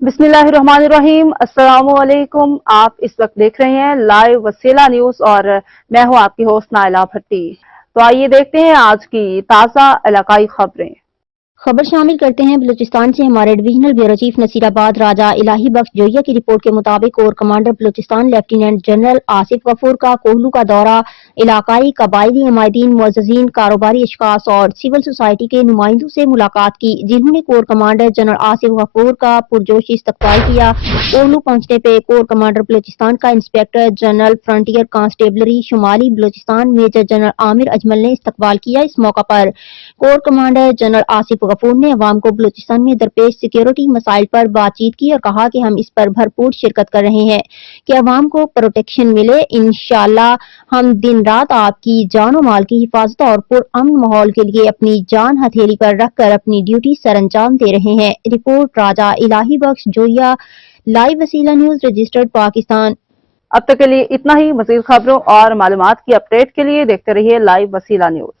बिस्मिल्लाहिर्रहमानिर्रहीम। अस्सलामु अलैकुम। आप इस वक्त देख रहे हैं लाइव वसीला न्यूज और मैं हूं आपकी होस्ट नाइला भट्टी। तो आइए देखते हैं आज की ताज़ा इलाकाई खबरें। खबर शामिल करते हैं बलूचिस्तान से। हमारे divisional bureau chief Naseerabad Raja Ilahi Bakhsh Joiya की रिपोर्ट के मुताबिक corps commander Balochistan lieutenant general Asif Ghafoor का कोहलू का दौरा इलाकाई कबायली हमायतीन, मुअज़्ज़िज़ीन, कारोबारी अशखास और सिविल सोसाइटी के नुमाइंदों से मुलाकात की, जिन्होंने corps commander general Asif Ghafoor का पुरजोशी इस्तकबाल किया। कोहलू पहुंचने पे कोर कमांडर बलूचिस्तान का इंस्पेक्टर जनरल फ्रंटियर कांस्टेबलरी शुमाली बलूचिस्तान मेजर जनरल आमिर अजमल ने इस्तकबाल किया। इस मौका पर corps commander general Asif Ghafoor ने अवाम को बलूचिस्तान में दरपेश सिक्योरिटी मसाइल पर बातचीत की और कहा कि हम इस पर भरपूर शिरकत कर रहे हैं कि अवाम को प्रोटेक्शन मिले। इंशाअल्लाह हम दिन रात आपकी जान और माल की हिफाजत और पुरअमन माहौल के लिए अपनी जान हथेली पर रखकर अपनी ड्यूटी सरअंजाम दे रहे हैं। रिपोर्ट राजा इलाही बख्श जोइया, लाइव वसीला न्यूज, रजिस्टर्ड पाकिस्तान। अब तक के लिए इतना ही। मज़ीद खबरों और मालूमात की अपडेट के लिए देखते रहिए लाइव वसीला न्यूज।